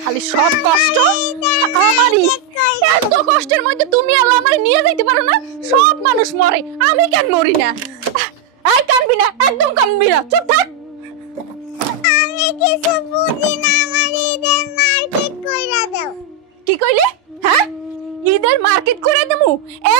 খালি সব কষ্ট আমারই। এত কষ্টের মধ্যে তুমি আল্লাহ আমারে নিয়ে যাইতে পারো না? সব মানুষ মরে, আমি কেন মরি না? এই কানবি না, একদম কানবি না, চুপ থাক। আমি কিছু বুঝি না, আমার ঈদের মার্কেট কইরা দাও। কি কইলি? হ্যাঁ, ঈদের মার্কেট করে দেমু?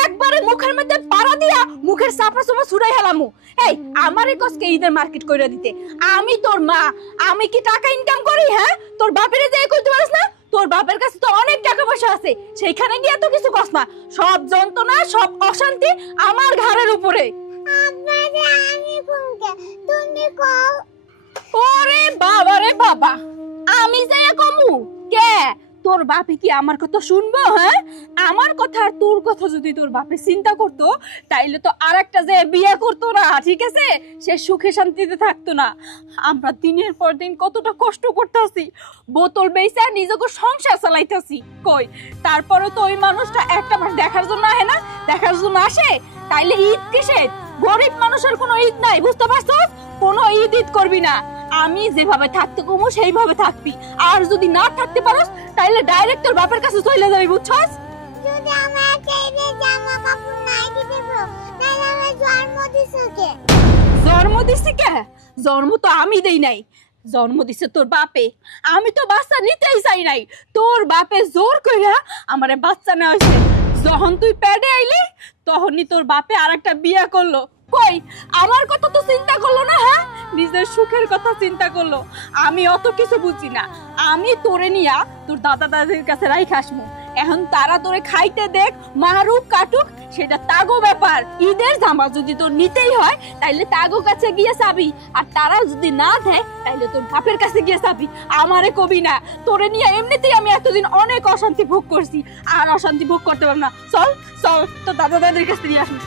একবারে মুখের মধ্যে পাড়া দিয়া মুখের সাপা সাপা ছুড়াই হেলামু। এই আমারে কসকে ঈদের মার্কেট কইরা দিতে? আমি তোর মা, আমি কি টাকা ইনকাম করি? হ্যাঁ, তোর বাপেরে যে কইতে পারিস না? তোর বাপের কাছে তো অনেক টাকা পয়সা আছে, সেইখানে গিয়ে তো কিছু কস না। সব যন্ত্রণা, সব অশান্তি আমার ঘাড়ের উপরে। আব্বারে আমি কোনকে তুমি কও। ওরে বাবা রে বাবা, আমি যাইয়া কমু কে? তোর বাপে কি আমার কথা শুনবো? হ্যাঁ, আমার কথা আর তোর কথা যদি তোর বাপে চিন্তা করতো তাইলে তো আরেকটা যে বিয়ে করতো না, ঠিক আছে? সে সুখে শান্তিতে থাকতো না। আমরা দিনের পর দিন কতটা কষ্ট করতেছি, বোতল বেচা নিজেকে সংসার চালাইতেছি। কই তারপরে তো ওই মানুষটা একটা বার দেখার জন্য আসে না? দেখার জন্য আসে, তাইলে ঈদ কিসে? গরিব মানুষের কোনো ঈদ নাই, বুঝতে পারছস? কোনো ঈদ করবি না। আমি যেভাবে থাকতে কমু সেইভাবে থাকবি, আর যদি না থাকতে পারোস তাইলে ডাইরেক্ট তোর বাপের কাছে চলে যাবি, বুঝছস? যদি আমাকে ঈদের জামা কাপড় নাই দিতে পারো তাহলে আমি জন্ম দিছি কে? জন্ম দিছি কে? জন্ম তো আমি দেই নাই, জন্ম দিছে তোর বাপে। আমি তো বাচ্চা নিতেই চাই নাই, তোর বাপে জোর কইরা আমারে বাচ্চা নেওয়া হইছে। যখন তুই পেটে আইলি তখনই তোর বাপে আরেকটা বিয়ে করলো। কই আমার কথা তো চিন্তা করলো না? হ্যাঁ, নিজের সুখের কথা চিন্তা করলো। আমি অত কিছু বুঝি না। আমি তোরে নিয়া তোর দাদা দাদির কাছে রাইখা আসমু। এখন তারা তোরে খাইতে দেখ, মারুক কাটুক, সেটা তাগো ব্যাপার। ঈদের জামা যদি তোর নিতেই হয় তাইলে তাগো কাছে গিয়ে চাবি, আর তারা যদি না দেয় তাইলে তোর বাপের কাছে গিয়ে চাবি। আমারে কবি না। তোরে নিয়ে এমনিতেই আমি এতদিন অনেক অশান্তি ভোগ করছি, আর অশান্তি ভোগ করতে পারবো না। চল চল, তোর দাদা দাদির কাছে নিয়ে আসুন।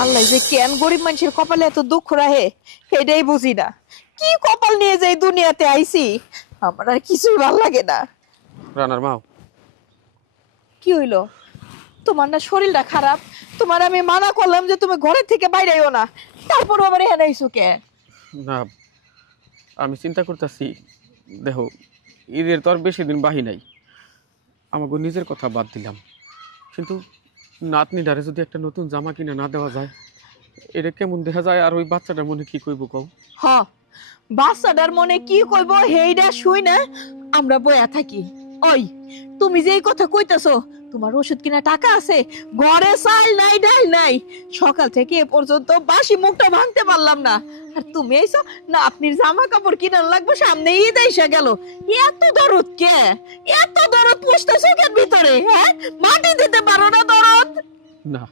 আল্লাহ যে কেন গরিব মানুষের কপালে এত দুঃখ রাহে সেটাই বুঝি না। কি কপাল নিয়ে যাই দুনিয়াতে আইছি, আমার আর কিছুই ভালো লাগে না। রানার মা, কি হইলো? তোমার না শরীরটা খারাপ? তোমার আমি মানা করলাম যে তুমি ঘরের থেকে বাইরে আইও না, তারপর আবার এখানে আইছো কে? না আমি চিন্তা করতেছি, দেখো ঈদের তো আর বেশি দিন বাহি নাই, আমাকে নিজের কথা বাদ দিলাম, কিন্তু নাতনি ডারে যদি একটা নতুন জামা কিনে না দেওয়া যায় এটা কেমন দেখা যায়? আর ওই বাচ্চাটার মনে কি কইব কও? হ, বাচ্চাটার মনে কি কইব হেইডা শুই না আমরা বয়া থাকি। ওই তুমি যে এই কথা কইতেছো, তোমার ওষুধ কিনা টাকা আছে? ঘরে চাল নাই, ডাল নাই, সকাল থেকে এ পর্যন্ত বাসি মুখটা ভাঙতে পারলাম না। আর তুমি এইসো না, আপনি জামা কাপড় কিনার লাগবে, সামনে ঈদ এসে গেল। এত দরদ কে? এত দরদ পুষতেছো কেন ভিতরে? হ্যাঁ, মাটি দিতে পারো না দরদ? না,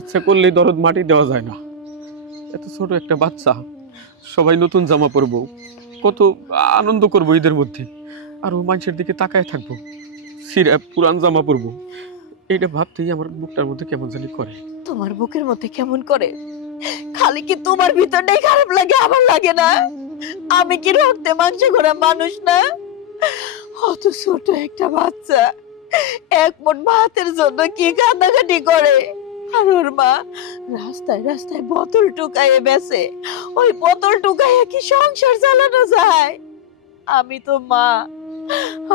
ইচ্ছা করলেই দরদ মাটি দেওয়া যায় না। এত ছোট একটা বাচ্চা, সবাই নতুন জামা পরবো, কত আনন্দ করবো ঈদের মধ্যে, আর ও মানুষের দিকে তাকায় থাকবো, সিরা পুরান জামা পরবো, এইটা ভাবতেই আমার বুকটার মধ্যে কেমন জানি করে। তোমার বুকের মধ্যে কেমন করে? খালি কি তোমার ভিতরটাই খারাপ লাগে, আমার লাগে না? আমি কি রক্তে মাংসে ঘোরা মানুষ না? অত ছোট একটা বাচ্চা এক মুঠ ভাতের জন্য কি কান্নাকাটি করে, আর ওর মা রাস্তায় রাস্তায় বোতল টুকাইয়ে বেচে। ওই বোতল টুকাইয়ে কি সংসার চালানো যায়? আমি তো মা,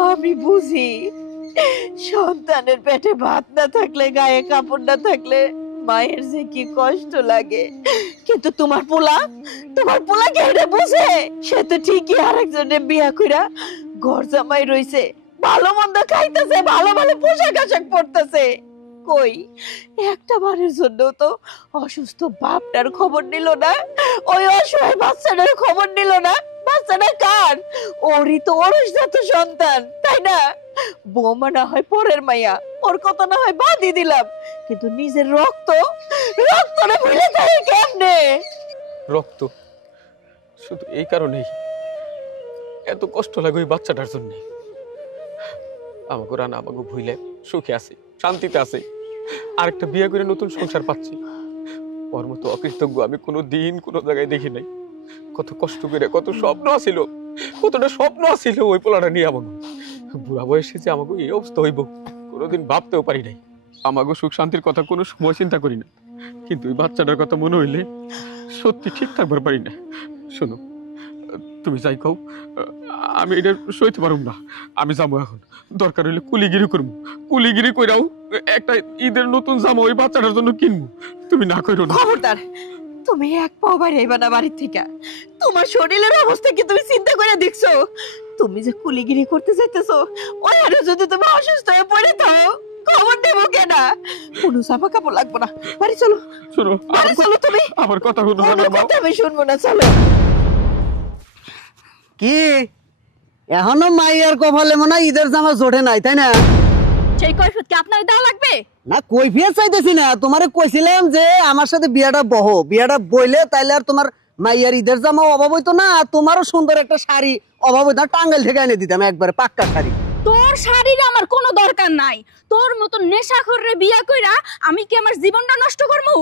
আমি বুঝি সন্তানের পেটে ভাত না থাকলে, গায়ে কাপড় না থাকলে মায়ের যে কি কষ্ট লাগে। কিন্তু তোমার পোলা কে এটা বুঝে? সে তো ঠিকই আরেকজনের বিয়া কইরা ঘর জামাই রইছে, ভালো মন্দ খাইতেছে, ভালো ভালো পোশাক আশাক পরতেছে। কই একটা বারের জন্য তো অসুস্থ বাপটার খবর নিল না, ওই অসহায় বাচ্চাটার খবর নিল না। বাচ্চাটা কার? ওরই তো অরুষজাত সন্তান, তাই না? বৌমা না হয় পরের মাইয়া, ওর কথা না হয় বাদই দিলাম, কিন্তু নিজের রক্তরে ভুলে যায় কেমনে? রক্ত শুধু এই কারণেই এত কষ্ট লাগে ওই বাচ্চাটার জন্য। আমাকে রানা আমাকে ভুলে সুখে আছে, শান্তিতে আছে, আরেকটা বিয়ে করে নতুন সংসার পাচ্ছি। ওর মতো অকৃতজ্ঞ আমি কোনো দিন কোনো জায়গায় দেখি নাই। কত কষ্ট করে, কত স্বপ্ন আছিল, কতটা স্বপ্ন আছিল ওই পোলাটা নিয়ে। আমাকে বুড়া বয়সে যে আমাকে এই অবস্থা হইব কোনোদিন ভাবতেও পারি নাই। আমাকে সুখ শান্তির কথা কোনো সময় চিন্তা করি না, কিন্তু ওই বাচ্চাটার কথা মনে হইলে সত্যি ঠিক থাকবার পারি না। শোনো, তুমি যাই কও, আমি এটা সইতে পারুম না। আমি যাবো এখন, দরকার হইলে কুলিগিরি করবো, কুলিগিরি কইরাও একটা ঈদের নতুন জামা ওই বাচ্চাটার জন্য কিনবো। তুমি না কইরো না। খবরদার, তুমি এক পাও বাইরে আইবা না বাড়ির থেকে। তোমার শরীরের অবস্থা কি তুমি চিন্তা করে দেখছো? তুমি যে কুলিগিরি করতে চাইতেছো, ওই আরো যদি তুমি অসুস্থ হয়ে পড়ে থাও, খবর দেবো কেনা? কোনো জামা কাপড় লাগবে না, বাড়ি চলো। শোনো, বাড়ি চলো তুমি। আমার কথা শুনো না আমার মা। কথা আমি শুনবো না, চলো। কি এখনো মাইয়ার কপালে মনে হয় ঈদের জামা জোটে নাই, তাই না? সেই কৈফিয়ত কি আপনার দেওয়া লাগবে? না, কৈফিয়ত চাইতেছি না, তোমারে কইছিলাম যে আমার সাথে বিয়াটা বিয়াটা বইলে তাইলে আর তোমার মাইয়ার ঈদের জামা অভাব হইতো না, তোমারও সুন্দর একটা শাড়ি অভাব হইতো না, টাঙ্গাইল থেকে এনে দিতাম একবারে পাক্কা শাড়ি। তোর শাড়ির আমার কোনো দরকার নাই। তোর মতো নেশাখোররে বিয়া কইরা আমি কি আমার জীবনটা নষ্ট করবো?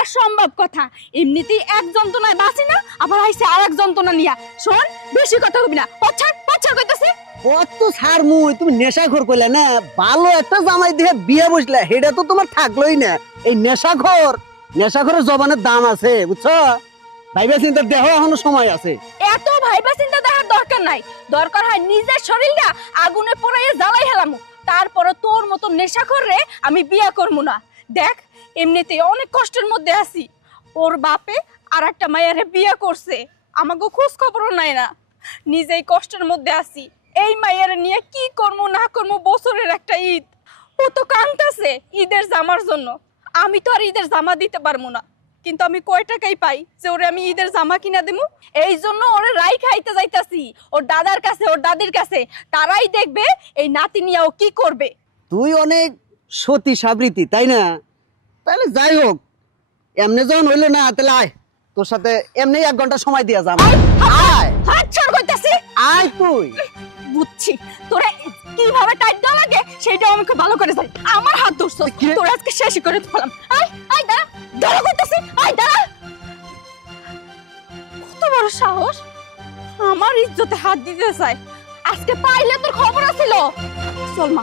অসম্ভব কথা। এমনিতেই এক যন্ত্রণায় বাঁচি না, আবার আইসে আর এক যন্ত্রণা নিয়া। শোন, বেশি কথা কবি না। পচ্ছা কইতাছে। কত ছাড় মুই, তুমি নেশাখোর কইলা না, ভালো একটা জামাই দিয়ে বিয়ে বসলে সেটা তো তোমার থাকলোই না। এই নেশাখোরের জবানের দাম আছে, বুঝছো? ভাইবা চিন্তা দেহ এখনো সময় আছে। এত ভাইবা চিন্তা দেওয়ার দরকার নাই। দরকার হয় নিজের শরীরটা আগুনে পোড়াইয়া জ্বালাই হেলামু, তারপরে তোর মতো নেশাখোররে আমি বিয়া করবো না। দেখ, এমনিতেই অনেক কষ্টের মধ্যে আছি। ওর বাপে আর একটা মায়েরে বিয়া করছে, আমাকে খোঁজ খবরও নাই না। নিজেই কষ্টের মধ্যে আছি। এই মায়েরে নিয়ে কি করবো না করবো, বছরের একটা ঈদ। ও তো কাঁদতাছে ঈদের জামার জন্য। আমি তো আর ঈদের জামা দিতে পারবো না, কিন্তু আমি কয় টাকাই পাই যে ওরে আমি ঈদের জামা কিনা দেবো? এই জন্য ওরে রাই খাইতে যাইতাছি ওর দাদার কাছে, ওর দাদির কাছে। তারাই দেখবে এই নাতি নিয়ে ও কি করবে। তুই অনেক সতী সাবৃতি, তাই না? তাহলে যাই হোক, এমনি যখন হইলো না, তাহলে আয়, তোর সাথে এমনি 1 ঘন্টা সময় দিয়া যাবো। আয় হাত ছাড় কইতাছি। আয় তুই। বুঝছি তোরা কিভাবে টাইট দেওয়া লাগে সেটাও আমি খুব ভালো করে জানি। আমার হাত ধরছ, তোরা আজকে শেষ করে ফেলাম। আয় দাঁড়া করতেছি, দাঁড়া। কত বড় সাহস, আমার ইজ্জতে হাত দিতে চায়। আজকে পাইলে তোর খবর আছিল। চল মা,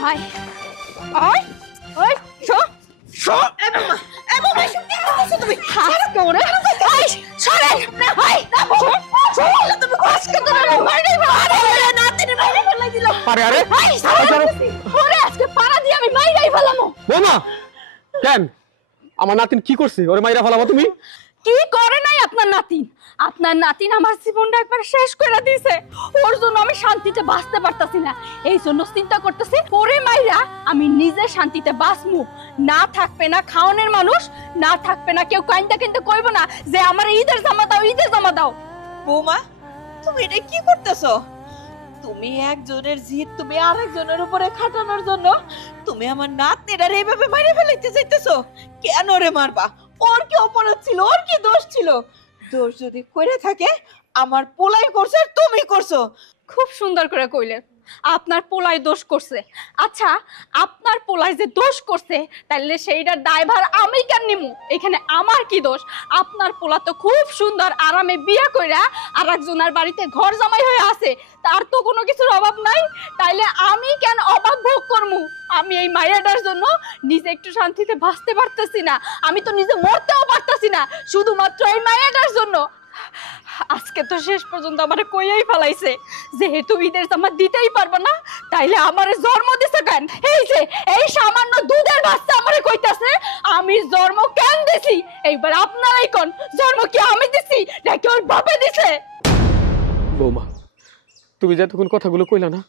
হাই আয় ওই শো শো। তুমি হাত করে সরেন। তুমি আজকে তোর মাইরে নাতিনি মাইরে ফেলাই দিল। আরে আরে ওরে আজকে পাড়া দিয়ে আমি মাইরাই ফেলামো। বৌমা, কেন আমার নাতিন কি করছে? ওরে মাইরা ফেলাবা তুমি? কি করে নাই আপনার নাতিন? আপনার নাতিন আমার জীবনটা একবার শেষ করে দিয়েছে। ওর জন্য আমি শান্তিতে বাঁচতে পারতাছি না, এই জন্য চিন্তা করতেছি ওরে মাইরা আমি নিজে শান্তিতে বাঁচমু। না থাকবে না খাওয়ানোর মানুষ, না থাকবে না কেউ কাইন্দা কিন্তু কইব না যে আমার ঈদের জামা দাও, ঈদের জামা দাও। বৌমা, তুমি এটা কি করতেছো? তুমি একজনের জিদ তুমি আরেকজনের উপরে খাটানোর জন্য তুমি আমার নাতনিরা এইভাবে মাইরে ফেলাইতে চাইতেছো? কেন রে মারবা? ওর কি অপরাধ ছিল? ওর কি দোষ ছিল? দোষ যদি করে থাকে আমার পোলাই করছে আর তুমি করছো। খুব সুন্দর করে কইলেন, আপনার পোলাই দোষ করছে। আচ্ছা, আপনার পোলাই যে দোষ করছে তাহলে সেইটার দায়ভার আমি কেন নিমু? এখানে আমার কি দোষ? আপনার পোলা তো খুব সুন্দর আরামে বিয়া কইরা আর একজনের বাড়িতে ঘর জামাই হয়ে আছে, তার তো কোনো কিছুর অভাব নাই। তাইলে আমি কেন অভাব ভোগ করমু? আমি এই মায়াটার জন্য নিজে একটু শান্তিতে বাঁচতে পারতেছি না, আমি তো নিজে মরতেও পারতেছি না, শুধুমাত্র এই মায়াটার জন্য। আজকে তো শেষ পর্যন্ত আমারে কইয়াই ফেলাইছে যেহেতু ঈদের জামা দিতেই পারবো না, তাইলে আমারে জন্ম দিছে কেন? এই যে এই সামান্য দুধের বাচ্চা আমারে কইতাছে আমি জন্ম কেন দিছি? এইবার আপনারাই কোন, জন্ম কি আমি দিছি নাকি ওর বাপে দিছে? বৌমা, তুমি যে তখন কথাগুলো কইলা না,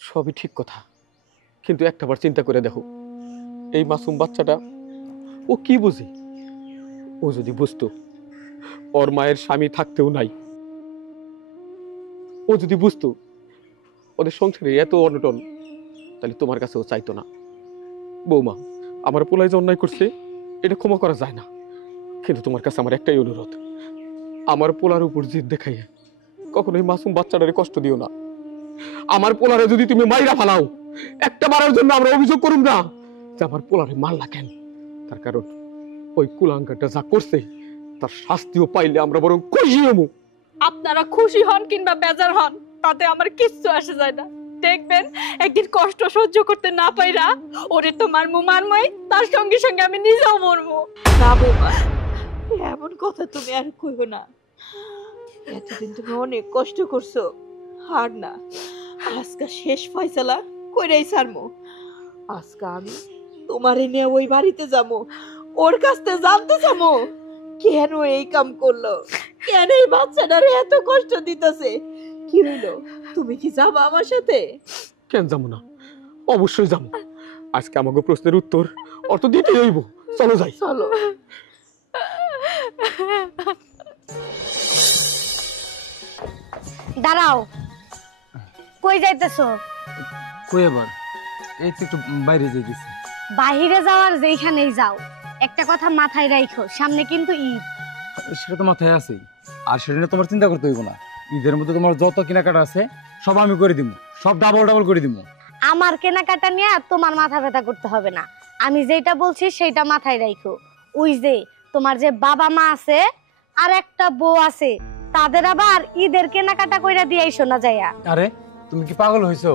সবই ঠিক কথা, কিন্তু একটাবার চিন্তা করে দেখো, এই মাসুম বাচ্চাটা ও কি বুঝে? ও যদি বুঝতো ওর মায়ের স্বামী থাকতেও নাই, ও যদি বুঝতো ওদের সংসারে এত অনটন, তাহলে তোমার কাছে ও চাইতো না। বৌমা, আমার পোলাই যে অন্যায় করছে এটা ক্ষমা করা যায় না, কিন্তু তোমার কাছে আমার একটাই অনুরোধ, আমার পোলার উপর জিদ দেখাইয়া কখনোই মাসুম বাচ্চাটারে কষ্ট দিও না। আমার পোলারে যদি তুমি মাইরা ফালাও, একটা বারের জন্য আমরা অভিযোগ করুম না যে আমার পোলারে মারলা কেন। তার কারণ ওই কুলাঙ্গারটা যা করছে তার শাস্তিও পাইলে আমরা বরং খুশি হব। আপনারা খুশি হন কিংবা বেজার হন তাতে আমার কিচ্ছু আসে যায় না। দেখবেন একদিন কষ্ট সহ্য করতে না পাইরা ওরে তো মারমু, তার সঙ্গে সঙ্গে আমি নিজেও মরবো। না বৌমা, এমন কথা তুমি আর কইও না। এতদিন তুমি অনেক কষ্ট করছো, আর না আজকে শেষ ফয়সালা কইরাই ছাড়মু। আজকে আমি তোমারে নিয়ে ওই বাড়িতে যাবো, ওর কাছ থেকে জানতে যাবো কেন এই কাম করলো, কেন এই বাচ্চাটারে এত কষ্ট দিতেছে। কি হইলো, তুমি কি যাবা আমার সাথে? কেন যাবো না, অবশ্যই যাবো। আজকে আমাকে প্রশ্নের উত্তর অর্থ দিতে হইব। চলো যাই। চলো। দাঁড়াও, কই যাইতেছো? কই আবার? এই তো একটু বাইরে যাইতেছি। বাহিরে যাওয়ার যেখানেই যাও, একটা কথা মাথায় রাখো, সামনে কিন্তু ঈদ। সেটা তো মাথায় আছেই, আর সেটা নিয়ে তোমার চিন্তা করতে হইব না। ঈদের মধ্যে তোমার যত কেনাকাটা আছে সব আমি করে দিব, সব ডাবল ডাবল করে দিব। আমার কেনাকাটা নিয়ে তোমার মাথা ব্যথা করতে হবে না, আমি যেটা বলছি সেইটা মাথায় রাখো। ওই যে তোমার যে বাবা মা আছে আর একটা বউ আছে, তাদের আবার ঈদের কেনাকাটা কইরা দিয়েই শোনা যায়। আরে তুমি কি পাগল হইছো?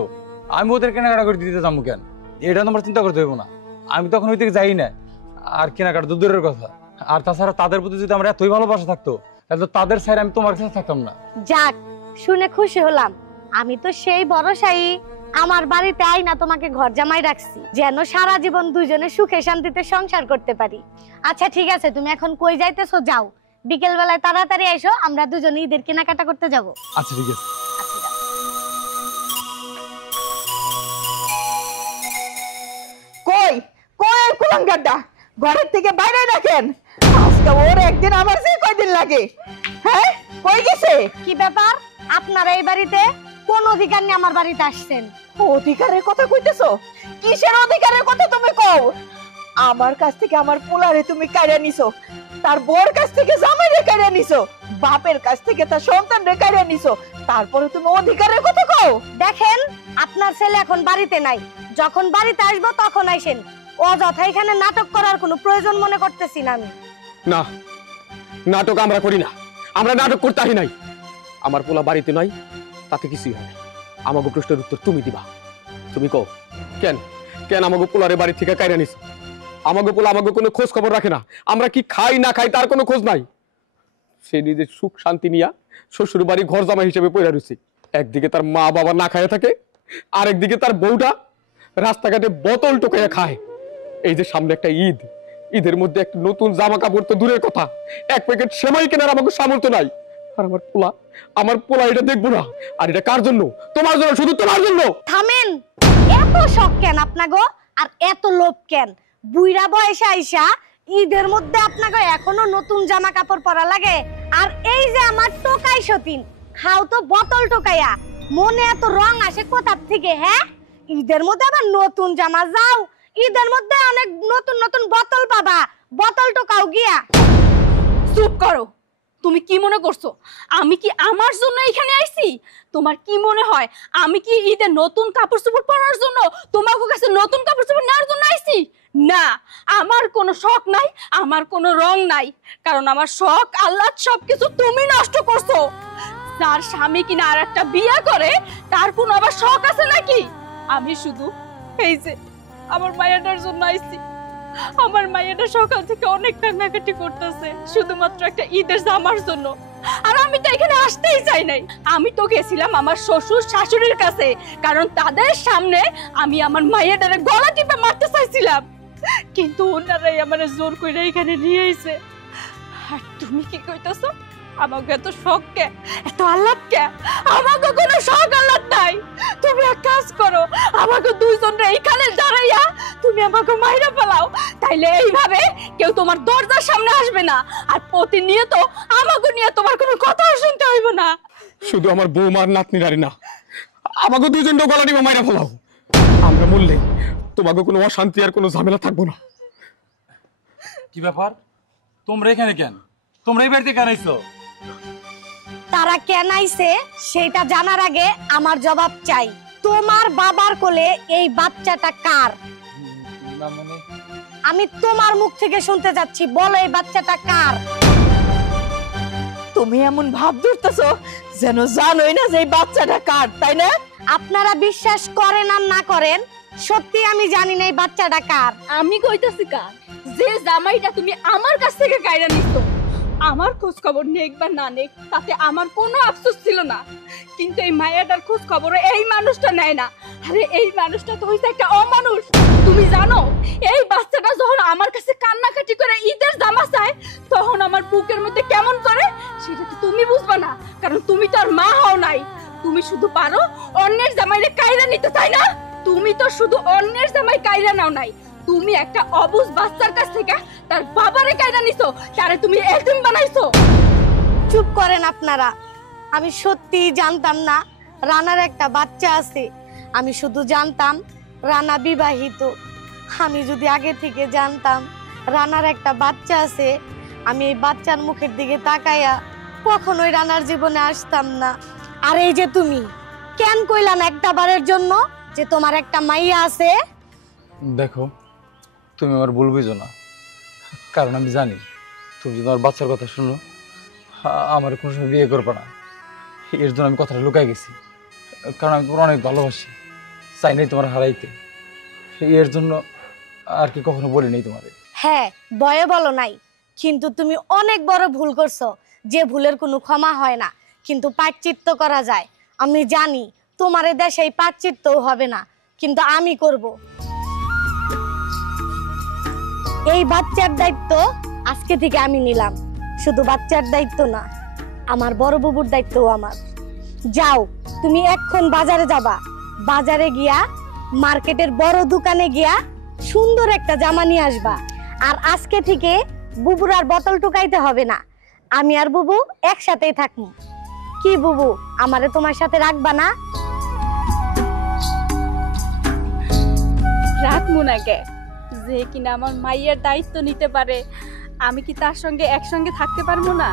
আমি ওদের কেনাকাটা করে দিতে যাবো কেন? এটা তোমার চিন্তা করতে হইব না, আমি তখন ওই থেকে যাই না। আর কেনাকাটা তো দূরের কথা। আর তাছাড়া তাদের প্রতি যদি আমার এতই ভালোবাসা থাকতো, তাহলে তো তাদের সাইড আমি তোমার কাছে থাকতাম না। যাক, শুনে খুশি হলাম। আমি তো সেই ভরসাই আমার বাড়িতে আইনা তোমাকে ঘর জামাই রাখছি, যেন সারা জীবন দুইজনে সুখে শান্তিতে সংসার করতে পারি। আচ্ছা ঠিক আছে, তুমি এখন কই যাইতেছো? যাও, বিকেল বেলায় তাড়াতাড়ি এসো, আমরা দুজনে ঈদের কেনাকাটা করতে যাব। আচ্ছা ঠিক আছে। কই কই কুলাঙ্গারটা, ঘরের থেকে বাইরে রাখেন। আজকে ওর একদিন আমার যে কয়দিন লাগে। হ্যাঁ, কই গেছে? কি ব্যাপার, আপনারা এই বাড়িতে কোন অধিকার নিয়ে আমার বাড়িতে আসছেন? অধিকারের কথা কইতেছো? কিসের অধিকারের কথা তুমি কও? আমার কাছ থেকে আমার পোলারে তুমি কাইরা নিছো, তার বউর কাছ থেকে জামাইরে কাইরা নিছো, বাপের কাছ থেকে তার সন্তানরে কাইরা নিছো, তারপরে তুমি অধিকারের কথা কও? দেখেন, আপনার ছেলে এখন বাড়িতে নাই, যখন বাড়িতে আসবো তখন আইসেন। অযথা এখানে নাটক করার কোনো প্রয়োজন মনে করতেছি না আমি। না, নাটক আমরা করি না, আমরা নাটক করতে আসি নাই। আমার পোলা বাড়িতে নাই, তাতে কিছুই হয় না। আমাকে প্রশ্নের উত্তর তুমি দিবা। তুমি কও কেন কেন আমাকে পোলারে বাড়ি থেকে কাইরা নিছো? আমাকে পোলা আমাকে কোনো খোঁজ খবর রাখে না। আমরা কি খাই না খাই তার কোনো খোঁজ নাই। সে নিজের সুখ শান্তি নিয়া শ্বশুর বাড়ি ঘর জামাই হিসেবে পড়ে রয়েছে। একদিকে তার মা বাবা না খাইয়া থাকে, আরেকদিকে তার বউটা রাস্তাঘাটে বোতল টোকাইয়া খায়। এই যে সামনে একটা ঈদ, ঈদের মধ্যে একটা নতুন জামা কাপড় তো দূরের কথা, এক প্যাকেট সেমাই কেনার আমাকে সামর্থ্য নাই। আর আমার পোলা এটা দেখবো না। আর এটা কার জন্য? তোমার জন্য, শুধু তোমার জন্য। থামেন, এত শখ কেন আপনাগো, আর এত লোভ কেন? বুইড়া বয়সে আইসা ঈদের মধ্যে আপনাকে এখনো নতুন জামা কাপড় পরা লাগে? আর এই যে আমার টোকাই সতীন, খাও তো বোতল টোকাইয়া, মনে এত রং আসে কোথার থেকে? হ্যাঁ, ঈদের মধ্যে আবার নতুন জামা, যাও ঈদের মধ্যে অনেক নতুন নতুন বোতল পাবা, বোতল টোকাও গিয়া। চুপ করো। তুমি কি মনে করছো আমি কি আমার জন্য এখানে আইছি? তোমার কি মনে হয় আমি কি ঈদের নতুন কাপড় চোপড় পরার জন্য তোমার কাছে নতুন কাপড় চোপড় নেওয়ার জন্য আইছি? না, আমার কোনো শখ নাই, আমার কোনো রং নাই, কারণ আমার শখ আল্লাহ সবকিছু তুমি নষ্ট করছো। যার স্বামী কিনা আর একটা বিয়ে করে তার কোনো আবার শখ আছে নাকি? আমি শুধু এই যে আমার মায়ের জন্য আইছি। আমার মায়েরা সকাল থেকে অনেক কান্নাকাটি করতেছে শুধুমাত্র একটা ঈদের জামার জন্য। আর আমি তো এখানে আসতেই চাই নাই। আমি তো গেছিলাম আমার শ্বশুর শাশুড়ির কাছে, কারণ তাদের সামনে আমি আমার মায়ের গলা টিপে মারতে চাইছিলাম, কিন্তু ওনারাই আমার জোর করে এখানে নিয়ে আইছে। আর তুমি কি কইতাছো আমাকে এত শখ কে, এত আহ্লাদ কে? আমাকে কোনো শখ আহ্লাদ নাই। তুমি এক কাজ করো, আমাকে দুইজনরে এইখানে দাঁড়াইয়া তুমি আমাকে মাইরা ফেলাও, তাইলে এইভাবে কেউ তোমার দরজার সামনে আসবে না, আর প্রতিনিয়ত আমাকে নিয়ে তোমার কোনো কথা শুনতে হইব না। শুধু আমার বৌমার নাতনি নারী না, আমাকে দুজন গলা টিপে মাইরা ফেলাও। আমরা মরলে তোমাকে কোনো অশান্তি আর কোনো ঝামেলা থাকবো না। কি ব্যাপার, তোমরা এখানে কেন? তোমরা এই বাড়িতে কেন আইছো? তারা কেন আইছে সেটা জানার আগে আমার জবাব চাই। তোমার বাবার কোলে এই বাচ্চাটা কার? না মানে আমি তোমার মুখ থেকে শুনতে যাচ্ছি, বলো এই বাচ্চাটা কার? তুমি এমন ভাব ধরতেছো যেন জানোই না যে এই বাচ্চাটা কার, তাই না? আপনারা বিশ্বাস করেন আর না করেন, সত্যি আমি জানি না এই বাচ্চাটা কার। আমি কইতাছি কার, যে জামাইটা তুমি আমার কাছ থেকে কাইরা নিছো আমার খোঁজ খবর নেক বা না নেক তাতে আমার কোনো আফসোস ছিল না, কিন্তু এই মায়াটার খোঁজ খবর এই মানুষটা নেয় না। আরে এই মানুষটা তো হইছে একটা অমানুষ। তুমি জানো এই বাচ্চাটা যখন আমার কাছে কান্নাকাটি করে ঈদের জামা চায় তখন আমার বুকের মধ্যে কেমন করে সেটা তো তুমি বুঝবা না, কারণ তুমি তো আর মা হও নাই। তুমি শুধু পারো অন্যের জামাইরে কাইরা নিতে, তাই না? তুমি তো শুধু অন্যের জামাই কাইরা নাও নাই, তুমি একটা অবুঝ বাচ্চার কাছ থেকে তার বাবারে কাইরা নিছো, তারে তুমি এতিম বানাইছো। চুপ করেন আপনারা। আমি সত্যি জানতাম না রানার একটা বাচ্চা আছে। আমি শুধু জানতাম রানা বিবাহিত। আমি যদি আগে থেকে জানতাম রানার একটা বাচ্চা আছে, আমি এই বাচ্চার মুখের দিকে তাকাইয়া কখনোই রানার জীবনে আসতাম না। আর এই যে তুমি কেন কইলা না একটা বারের জন্য যে তোমার একটা মাইয়া আছে? দেখো, তুমি আমার ভুল বুঝো না, কারণ আমি জানি তুমি যদি আমার বাচ্চার কথা শুনো আমার কোনো সময় বিয়ে করবে না। এর জন্য আমি কথাটা লুকাই গেছি, কারণ আমি তোমার অনেক ভালোবাসি, চাই নাই তোমার হারাইতে। এর জন্য আর কি কখনো বলি নাই তোমারে। হ্যাঁ, ভয়ে বলো নাই, কিন্তু তুমি অনেক বড় ভুল করছো, যে ভুলের কোনো ক্ষমা হয় না, কিন্তু প্রায়শ্চিত্ত করা যায়। আমি জানি তোমার দেশে এই প্রায়শ্চিত্তও হবে না, কিন্তু আমি করব। এই বাচ্চার দায়িত্ব আজকে থেকে আমি নিলাম। শুধু বাচ্চার দায়িত্ব না, আমার বড় বুবুর দায়িত্বও আমার। যাও, তুমি এখন বাজারে যাবা, বাজারে গিয়া মার্কেটের বড় দোকানে গিয়া সুন্দর একটা জামা নিয়ে আসবা। আর আজকে থেকে বুবুর আর বোতল টুকাইতে হবে না, আমি আর বুবু একসাথেই থাকবো। কি বুবু, আমারে তোমার সাথে রাখবা না? রাখবো না কে? যে কিনা আমার মাইয়ের দায়িত্ব নিতে পারে, আমি কি তার সঙ্গে একসঙ্গে থাকতে পারবো না?